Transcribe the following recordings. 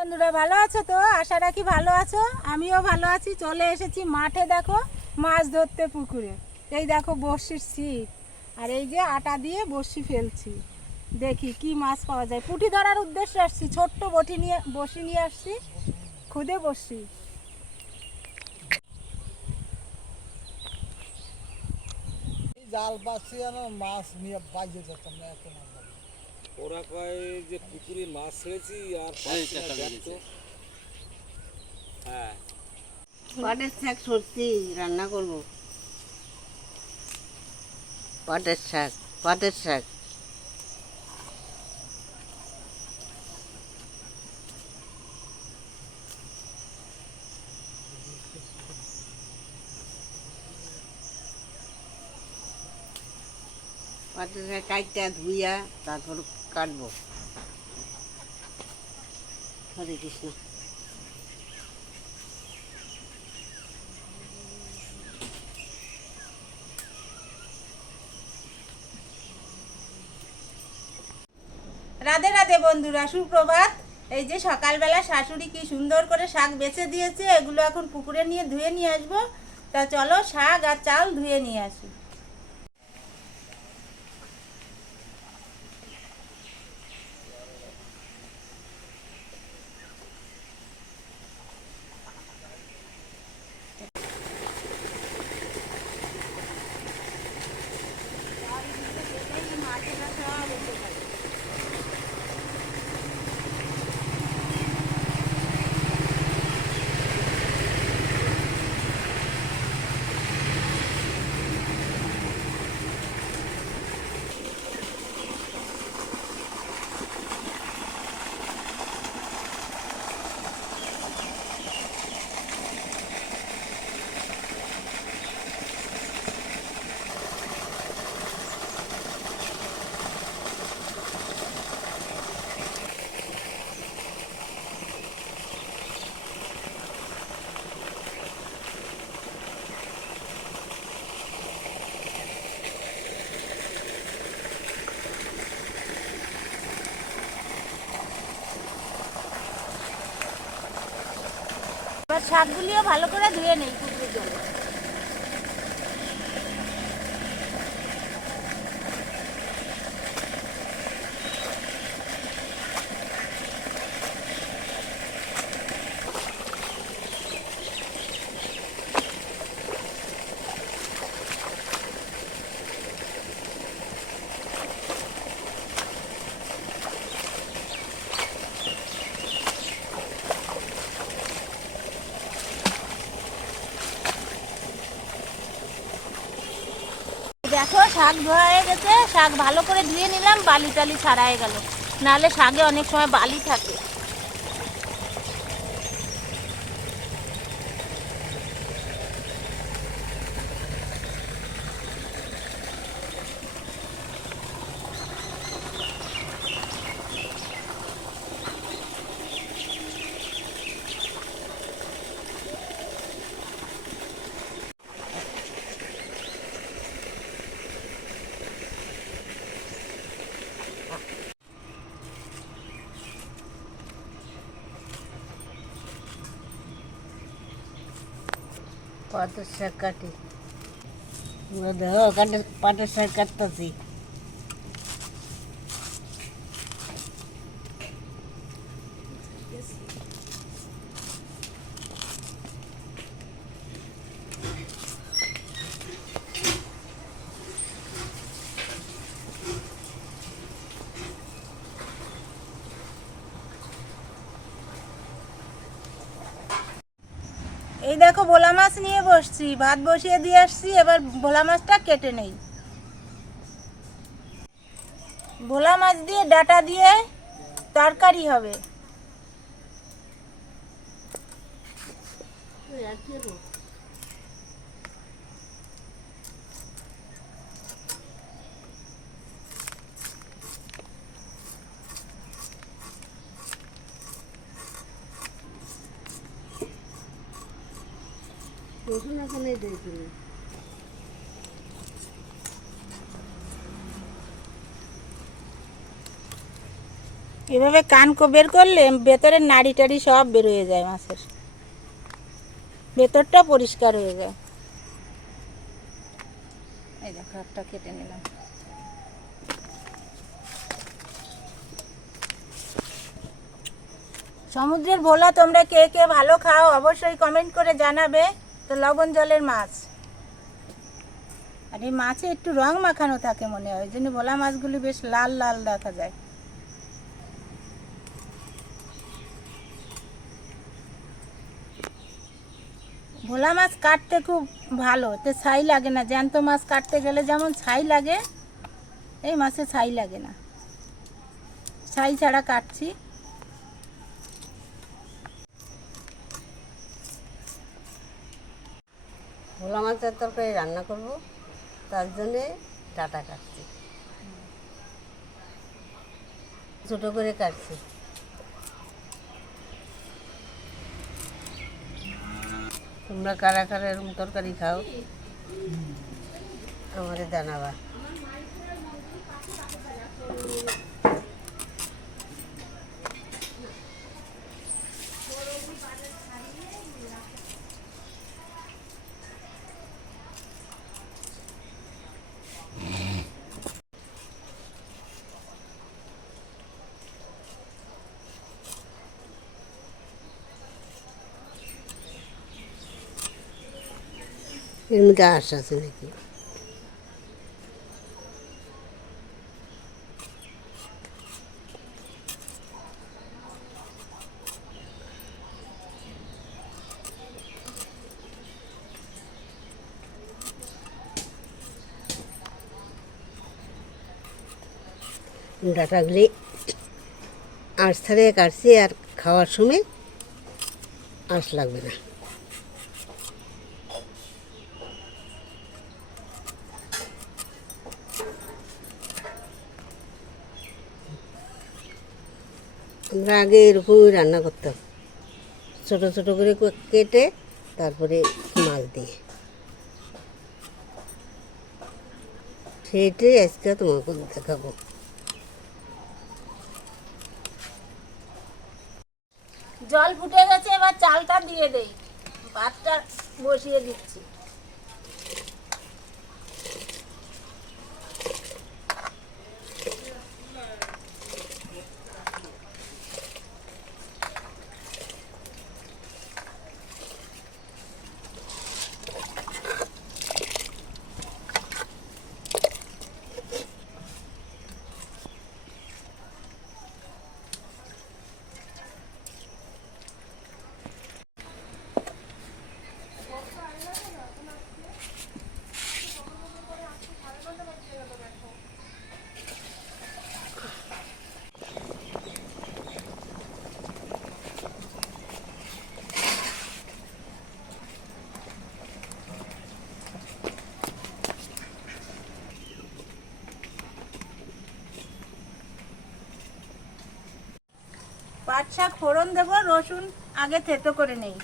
বন্ধুরা ভালো আছো তো? আশা রাখি ভালো আছো। আমিও ভালো আছি। চলে এসেছি মাঠে, দেখো মাছ ধরতে পুকুরে। এই দেখো বড়শির ছিপ, আর এই যে আটা দিয়ে বড়শি ফেলছি। দেখি কি মাছ পাওয়া যায়। পুঁটি ধরার উদ্দেশ্যে আসছি, ছোট্ট বড়শি নিয়ে আসছি, খুদে বড়শি। জাল পাচ্ছি যেন মাছ নিয়ে বাইরে যেতাম না, এত মাছ লাগে। ওরা কয় যে পুকুরে মাছ ছেড়েছি আর হ্যাঁ পাটের শাক সত্যি রান্না করব। পাটের শাক, পাটের শাক। পাটের শাক কাটটা ধুইয়া তারপর কাটবো। হরে কৃষ্ণ। রাধে রাধে বন্ধুরা, সুপ্রভাত। এই যে সকালবেলা শাশুড়ি কি সুন্দর করে শাক বেছে দিয়েছে, এগুলো এখন পুকুরে নিয়ে ধুয়ে নিয়ে আসবো। তা চলো শাক আর চাল ধুয়ে নিয়ে আসি। এবার শাকগুলিও ভালো করে ধুয়ে নেই পুকুরের জলে। দেখো শাক ধোয়া হয়ে গেছে, শাক ভালো করে ধুয়ে নিলাম, বালি টালি ছাড়া হয়ে গেল, নাহলে শাকে অনেক সময় বালি থাকে। পাটের শাক কাটি। দেখো পাটের শাক কাটতেছি। এই দেখো ভোলা মাছ নিয়ে বসছি, ভাত বসিয়ে দিয়ে আসছি। এবার ভোলা মাছটা কেটে নেই। ভোলা মাছ দিয়ে ডাটা দিয়ে তরকারি হবে। রসুন এখানে দিয়েছিল। এভাবে বের করলে ভেতরের নাড়ি টাড়ি সব বের হয়ে যায় মাছের, ভেতরটা পরিষ্কার হয়ে যায়। এই দেখো একটা কেটে নিলাম। সমুদ্রের ভোলা তোমরা কে কে ভালো খাও অবশ্যই কমেন্ট করে জানাবে। তো লবণ জলের মাছ, আর এই মাছে একটু রং মাখানো থাকে মনে হয়, ওই জন্য ভোলা মাছগুলি বেশ লাল লাল দেখা যায়। ভোলা মাছ কাটতে খুব ভালো, তো ছাই লাগে না। জ্যান্ত মাছ কাটতে গেলে যেমন ছাই লাগে, এই মাছে ছাই লাগে না, ছাই ছাড়া কাটছি। ভোলা মাছের তরকারি রান্না করব, তার জন্যে ডাঁটা কাটছি, ছোটো করে কাটছি। তোমরা কারা কারা এরকম তরকারি খাও আমাদের জানাবা। এর মধ্যে আঁশ আছে নাকি? ডাঁটাগুলি আঁশ ছাড়িয়ে কাটছি, আর খাওয়ার সময় আঁশ লাগবে না। আমরা আগে এরকমই রান্না করতাম, ছোটো ছোটো করে কেটে তারপরে মাছ দিয়ে। সেটাই আজকে তোমাকে দেখাবো। জল ফুটে গেছে, এবার চালটা দিয়ে দেই, ভাতটা বসিয়ে দিচ্ছি। পাট শাক ফোড়ন দেবো, রসুন আগে থেতো করে নেই।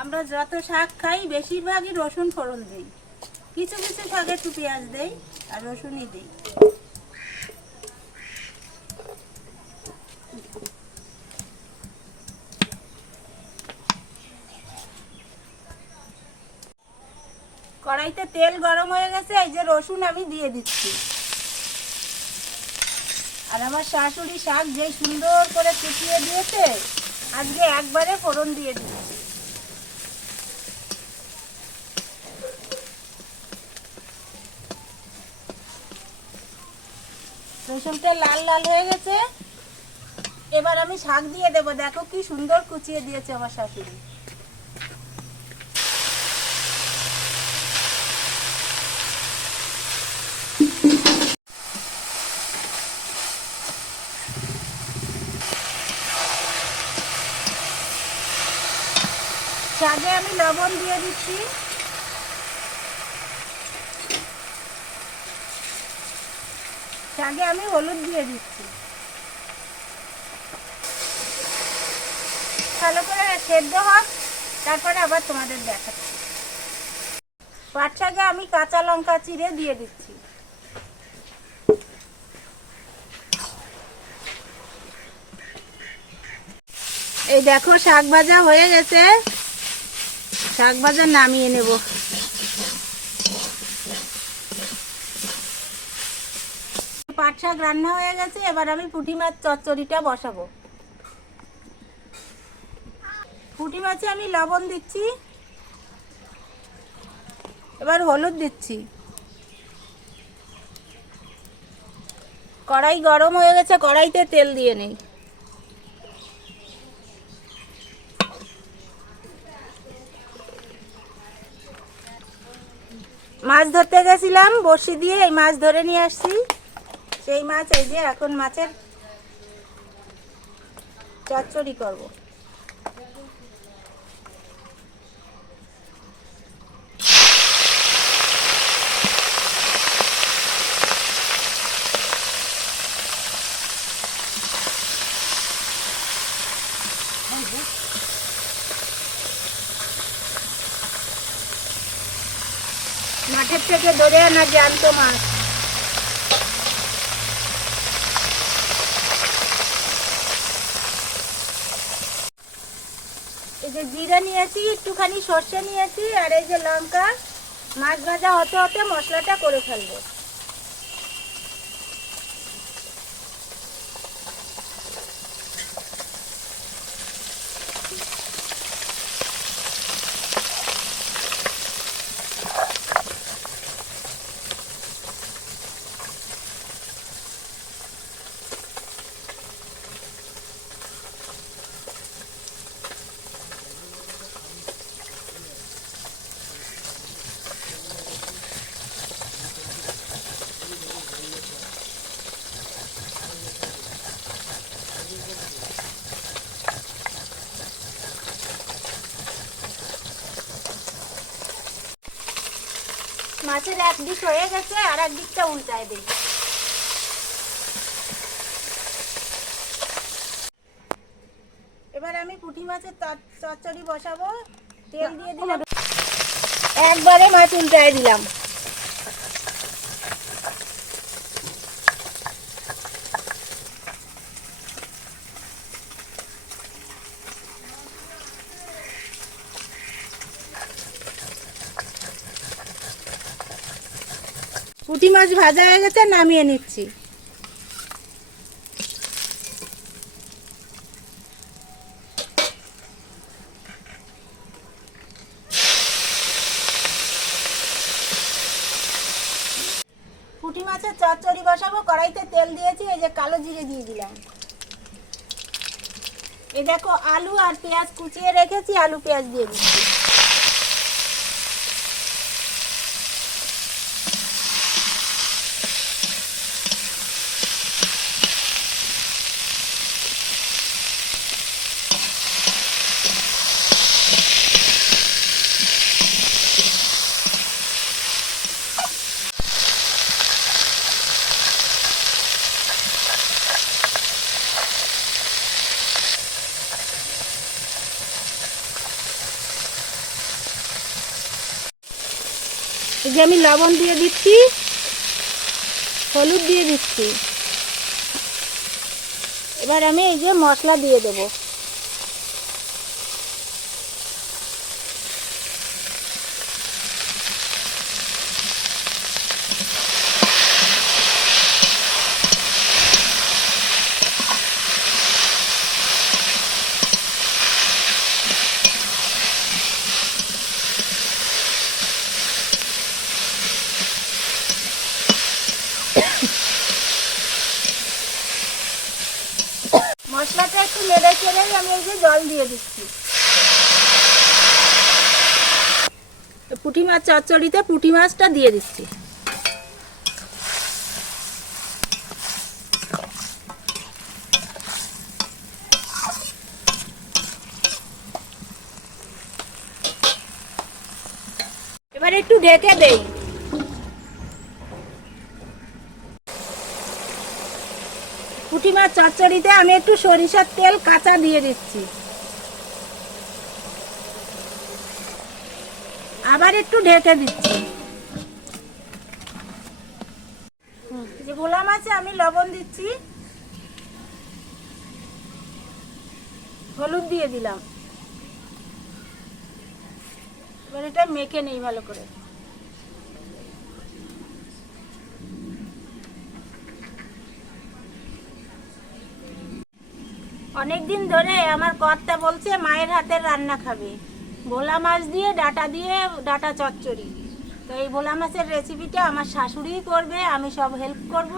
আমরা যত শাক খাই বেশিরভাগই রসুন ফোড়ন দিই, কিছু কিছু শাকে একটু পেঁয়াজ দেই আর রসুনই দিই। কড়াইতে তেল গরম হয়ে গেছে, এই যে রসুন আমি দিয়ে দিচ্ছি। আর আমার শাশুড়ি শাক যেই সুন্দর করে কুচিয়ে দিয়েছে, আজকে একবারে ফোড়ন দিয়ে দিচ্ছি। রসুনটা লাল লাল হয়ে গেছে, এবার আমি শাক দিয়ে দেবো। দেখো কি সুন্দর কুচিয়ে দিয়েছে আমার শাশুড়ি। শাকে আমি লবণ দিয়ে দিচ্ছি, শাকে আমি হলুদ দিয়ে দিচ্ছি। ভালো করে সেদ্ধ হোক, তারপরে আবার তোমাদের দেখাচ্ছি। পাট শাকে আমি কাঁচা লঙ্কা চিড়ে দিয়ে দিচ্ছি। এই দেখো শাক ভাজা হয়ে গেছে, শাক ভাজা নামিয়ে নেব। পাট শাক রান্না হয়ে গেছে, এবার আমি পুঁটি মাছ চচ্চড়িটা বসাবো। পুঁটি মাছে আমি লবণ দিচ্ছি, এবার হলুদ দিচ্ছি। কড়াই গরম হয়ে গেছে, কড়াইতে তেল দিয়ে নেই। মাছ ধরতে গেছিলাম বড়শি দিয়ে, এই মাছ ধরে নিয়ে আসছি। সেই মাছ এই যে এখন মাছের চচ্চড়ি করব। মাঠের থেকে ধরে আনা জ্যান্ত মাছ। এই যে জিরা নিয়েছি, একটুখানি সর্ষে নিয়েছি, আর এই যে লঙ্কা। মাছ ভাজা হতে হতে মশলাটা করে ফেলবো। মাছের এক দিক হয়ে গেছে, আর এক দিকটা উল্টায় দিই। এবার আমি পুঁটি মাছের চচ্চড়ি বসাবো। তেল দিয়ে দিলাম, একবারে মাছ উল্টায় দিলাম। পুঁটি মাছ ভাজা হয়ে গেছে, নামিয়ে নিচ্ছি। পুঁটি মাছের চচ্চড়ি বসাবো, কড়াইতে তেল দিয়েছি, এই যে কালো জিরে দিয়ে দিলাম। এই দেখো আলু আর পেঁয়াজ কুচিয়ে রেখেছি, আলু পেঁয়াজ দিয়ে দিচ্ছি। এই যে আমি লবণ দিয়ে দিচ্ছি, হলুদ দিয়ে দিচ্ছি। এবার আমি এই যে মশলা দিয়ে দেব। মশলাটা একটু নেড়ে চেড়ে আমি এই যে জল দিয়ে দিচ্ছি। পুঁটি মাছ চচ্চড়িতে পুঁটি মাছটা দিয়ে দিচ্ছি। এবার একটু ঢেকে দেই। পুঁটি মাছ চচ্চড়িতে আমি একটু সরিষার তেল কাঁচা দিয়ে দিচ্ছি। আবার একটু ঢেকে দিচ্ছি। যে ভোলা মাছে আমি লবণ দিচ্ছি, হলুদ দিয়ে দিলাম। এবার এটা মেখে নেই ভালো করে। অনেকদিন ধরে আমার কর্তা বলছে মায়ের হাতের রান্না খাবে, ভোলা মাছ দিয়ে ডাটা চচ্চড়ি। তো এই ভোলা মাছের রেসিপিটা আমার শাশুড়িই করবে, আমি সব হেল্প করব।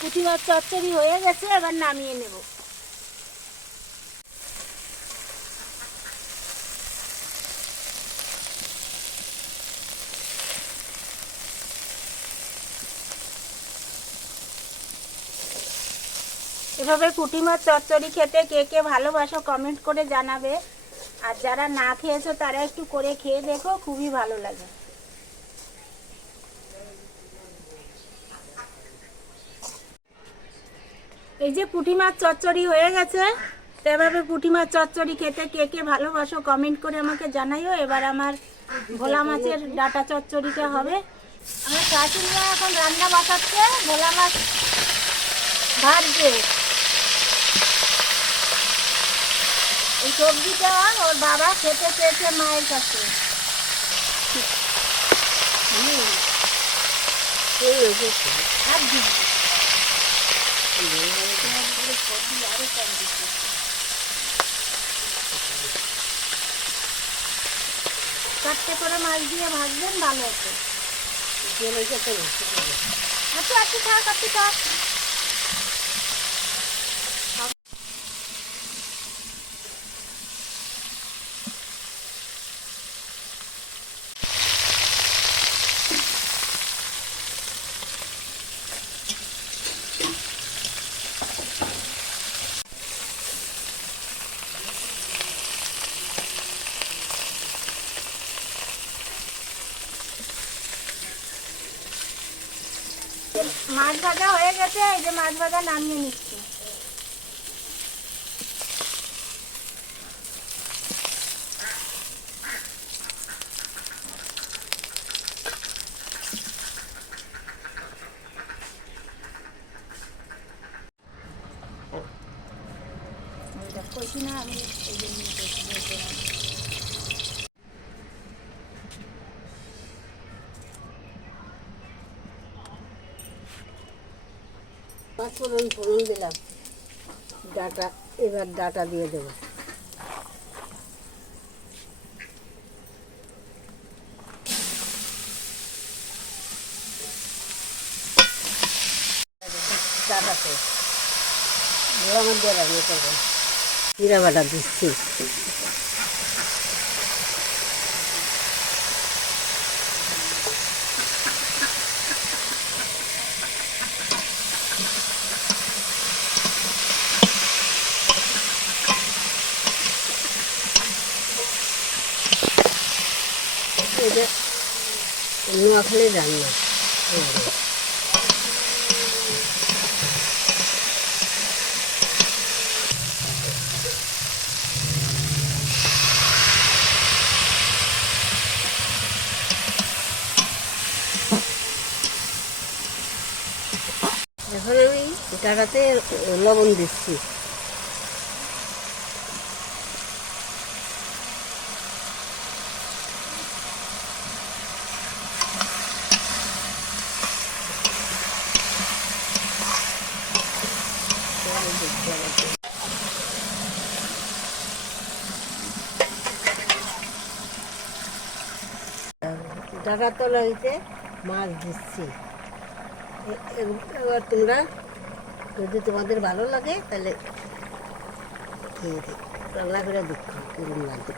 পুঁটি মাছ চচ্চড়ি হয়ে গেছে, এবার নামিয়ে নেব। এভাবে পুঁটি মাছ চচ্চড়ি খেতে কে কে ভালোবাসো কমেন্ট করে জানাবে। আর যারা না খেয়েছো তারা একটু করে খেয়ে দেখো, খুবই ভালো লাগে। এই যে পুঁটি মাছ চচ্চড়ি হয়ে গেছে। তো এভাবে পুঁটি মাছ চচ্চড়ি খেতে কে কে ভালোবাসো কমেন্ট করে আমাকে জানাইও। এবার আমার ভোলা মাছের ডাটা চচ্চড়িটা হবে। আমার শাশুড়িরা এখন রান্না বসাচ্ছে, ভোলা মাছ ভাজছে। এই সবজিটা ওর বাবা খেতে চেয়েছে মায়ের কাছে। আর দিদি চারটে করে মাছ দিয়ে ভাজবেন, ভালো হতো। আচ্ছা আচ্ছা থাক, আপনি থাক। মাছ ভাজা হয়ে গেছে, এই যে মাছ ভাজা নামিয়ে নিচ্ছি। কইছি না আমি এই জন্য ফোড়ন দিলাম, ডাটা, এবার ডাটা দিয়ে দেবো। ডাটাতে ভোলা মাছ দিয়ে রান্না করবো। জিরা বাটা দিচ্ছি, এটা নোয়াখালীর রান্না। এখন আমি ডাটাতে লবণ দিচ্ছি। ডাটার তলাইতে মাছ দিচ্ছি। এবার তোমরা যদি তোমাদের ভালো লাগে তাহলে খেয়ে রান্না করে দেখো কেমন লাগবে।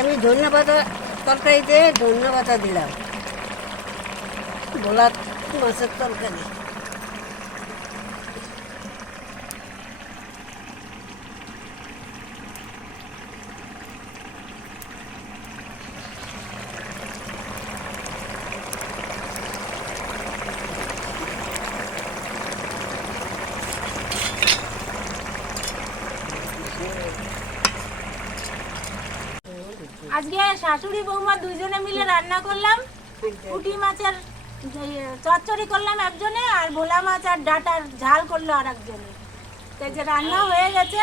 আমি ধন্যবাদ তরকারিতে ধন্যবাদ দিলাম, ভোলা মাছের তরকারি। আজকে শাশুড়ি বৌমা দুইজনে মিলে রান্না করলাম। পুঁটি মাছের চচ্চড়ি করলাম একজনে, আর ভোলা মাছ আর ডাঁটার ঝাল করলো আর একজনে। তো এই যে রান্না হয়ে গেছে।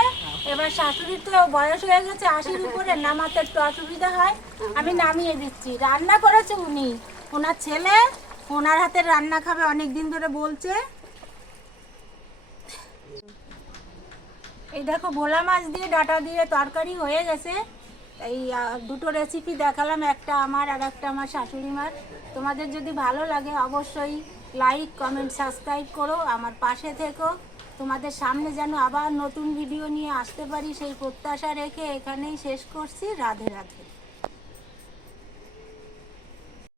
এবার শাশুড়ির তো বয়স হয়ে গেছে 80-র উপরে, নামাতে একটু অসুবিধা হয়, আমি নামিয়ে দিচ্ছি। রান্না করেছে উনি, ওনার ছেলে ওনার হাতের রান্না খাবে, অনেক দিন ধরে বলছে। এই দেখো ভোলা মাছ দিয়ে ডাঁটা দিয়ে তরকারি হয়ে গেছে। এই দুটো রেসিপি দেখালাম, একটা আমার আর একটা আমার শাশুড়ি মার। তোমাদের যদি ভালো লাগে অবশ্যই লাইক, কমেন্ট, সাবস্ক্রাইব করো, আমার পাশে থেকো। তোমাদের সামনে যেন আবার নতুন ভিডিও নিয়ে আসতে পারি সেই প্রত্যাশা রেখে এখানেই শেষ করছি। রাধে রাধে।